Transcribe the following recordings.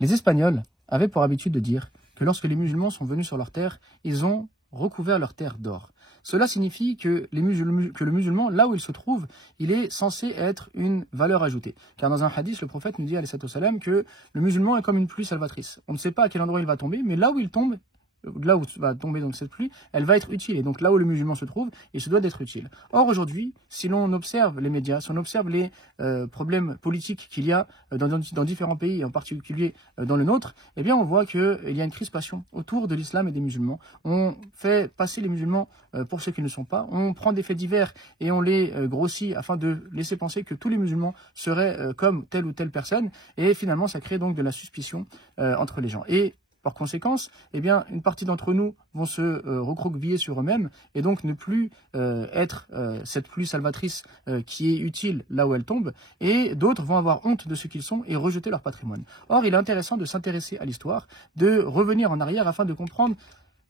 Les Espagnols avaient pour habitude de dire que lorsque les musulmans sont venus sur leur terre, ils ont recouvert leur terre d'or. Cela signifie que le musulman, là où il se trouve, il est censé être une valeur ajoutée. Car dans un hadith, le prophète nous dit, alayhi salam, que le musulman est comme une pluie salvatrice. On ne sait pas à quel endroit il va tomber, mais là où il tombe, là où va tomber donc cette pluie, elle va être utile. Et donc là où le musulman se trouve, il se doit d'être utile. Or aujourd'hui, si l'on observe les médias, si on observe les problèmes politiques qu'il y a dans différents pays, et en particulier dans le nôtre, eh bien on voit qu'il y a une crispation autour de l'islam et des musulmans. On fait passer les musulmans pour ceux qui ne sont pas. On prend des faits divers et on les grossit afin de laisser penser que tous les musulmans seraient comme telle ou telle personne. Et finalement, ça crée donc de la suspicion entre les gens. Et par conséquence, eh bien, une partie d'entre nous vont se recroqueviller sur eux-mêmes et donc ne plus être cette pluie salvatrice qui est utile là où elle tombe, et d'autres vont avoir honte de ce qu'ils sont et rejeter leur patrimoine. Or, il est intéressant de s'intéresser à l'histoire, de revenir en arrière afin de comprendre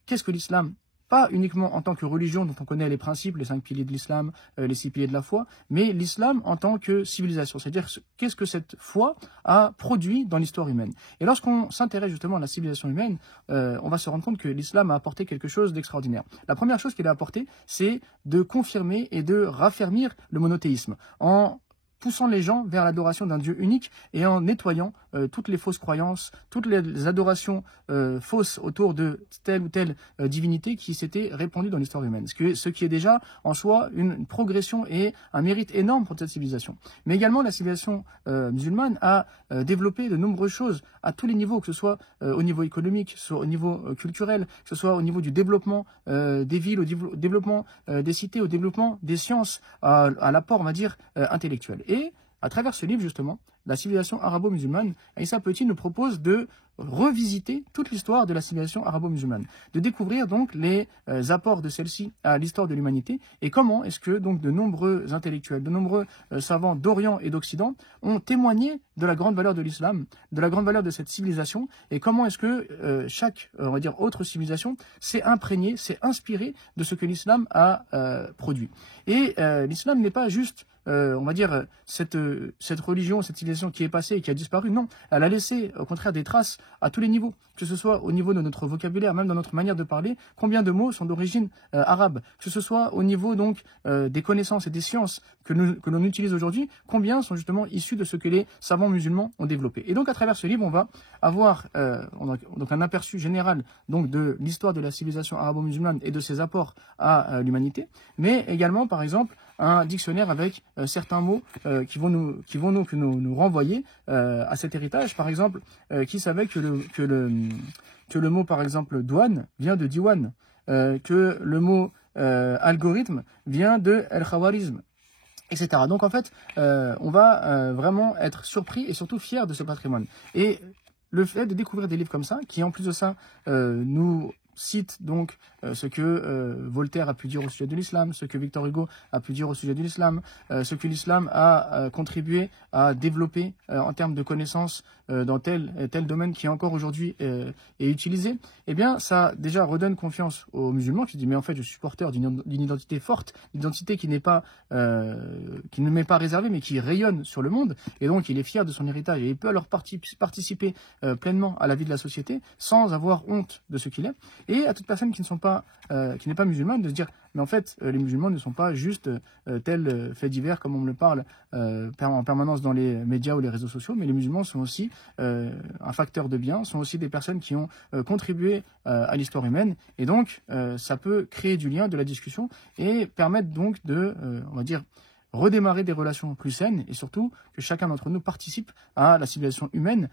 qu'est-ce que l'islam. Pas uniquement en tant que religion dont on connaît les principes, les 5 piliers de l'islam, les 6 piliers de la foi, mais l'islam en tant que civilisation. C'est-à-dire qu'est-ce que cette foi a produit dans l'histoire humaine. Et lorsqu'on s'intéresse justement à la civilisation humaine, on va se rendre compte que l'islam a apporté quelque chose d'extraordinaire. La première chose qu'il a apporté, c'est de confirmer et de raffermir le monothéisme en poussant les gens vers l'adoration d'un Dieu unique et en nettoyant toutes les fausses croyances, toutes les adorations fausses autour de telle ou telle divinité qui s'était répandue dans l'histoire humaine. Ce qui est déjà en soi une progression et un mérite énorme pour cette civilisation. Mais également, la civilisation musulmane a développé de nombreuses choses à tous les niveaux, que ce soit au niveau économique, que ce soit au niveau culturel, que ce soit au niveau du développement des villes, au développement des cités, au développement des sciences, à l'apport, on va dire, intellectuel. Et à travers ce livre, justement, la civilisation arabo-musulmane, Issa Petit nous propose de revisiter toute l'histoire de la civilisation arabo-musulmane, de découvrir donc les apports de celle-ci à l'histoire de l'humanité et comment est-ce que donc de nombreux intellectuels, de nombreux savants d'Orient et d'Occident ont témoigné de la grande valeur de l'islam, de la grande valeur de cette civilisation, et comment est-ce que chaque, on va dire, autre civilisation s'est imprégnée, s'est inspirée de ce que l'islam a produit. Et l'islam n'est pas juste on va dire, cette religion, cette civilisation qui est passée et qui a disparu. Non, elle a laissé au contraire des traces à tous les niveaux, que ce soit au niveau de notre vocabulaire, même dans notre manière de parler. Combien de mots sont d'origine arabe, que ce soit au niveau donc des connaissances et des sciences que l'on utilise aujourd'hui, combien sont justement issus de ce que les savants musulmans ont développé. Et donc à travers ce livre, on va avoir donc un aperçu général donc de l'histoire de la civilisation arabo-musulmane et de ses apports à l'humanité, mais également par exemple un dictionnaire avec certains mots qui vont nous renvoyer à cet héritage. Par exemple, qui savait que le mot, par exemple, douane vient de diwan, que le mot algorithme vient de el-khawarizm, etc. Donc en fait, on va vraiment être surpris et surtout fier de ce patrimoine. Et le fait de découvrir des livres comme ça, qui en plus de ça nous cite donc ce que Voltaire a pu dire au sujet de l'islam, ce que Victor Hugo a pu dire au sujet de l'islam, ce que l'islam a contribué à développer en termes de connaissances dans tel domaine qui encore aujourd'hui est utilisé, eh bien ça déjà redonne confiance aux musulmans qui se disent mais en fait je suis porteur d'une identité forte, une identité qui n'est pas qui ne m'est pas réservée mais qui rayonne sur le monde, et donc il est fier de son héritage et il peut alors participer pleinement à la vie de la société sans avoir honte de ce qu'il est. Et à toute personne qui n'est pas musulmane de se dire mais en fait les musulmans ne sont pas juste tels faits divers comme on me le parle en permanence dans les médias ou les réseaux sociaux, mais les musulmans sont aussi un facteur de bien, sont aussi des personnes qui ont contribué à l'histoire humaine, et donc ça peut créer du lien, de la discussion et permettre donc de on va dire redémarrer des relations plus saines, et surtout que chacun d'entre nous participe à la civilisation humaine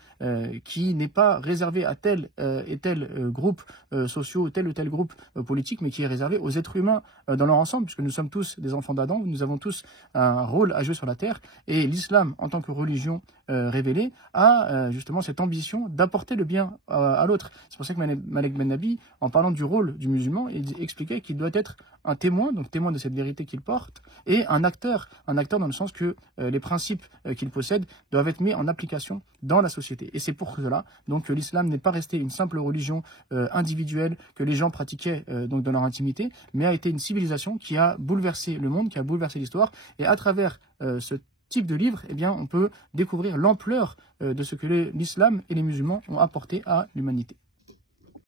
qui n'est pas réservée à tel et tel groupe sociaux, tel ou tel groupe politique, mais qui est réservée aux êtres humains dans leur ensemble, puisque nous sommes tous des enfants d'Adam, nous avons tous un rôle à jouer sur la terre, et l'islam en tant que religion révélée a justement cette ambition d'apporter le bien à l'autre. C'est pour ça que Malek Ben Nabi, en parlant du rôle du musulman, il expliquait qu'il doit être un témoin, donc témoin de cette vérité qu'il porte, et un acteur dans le sens que les principes qu'il possède doivent être mis en application dans la société. Et c'est pour cela donc que l'islam n'est pas resté une simple religion individuelle que les gens pratiquaient donc dans leur intimité, mais a été une civilisation qui a bouleversé le monde, qui a bouleversé l'histoire, et à travers type de livre, eh bien, on peut découvrir l'ampleur de ce que l'islam et les musulmans ont apporté à l'humanité.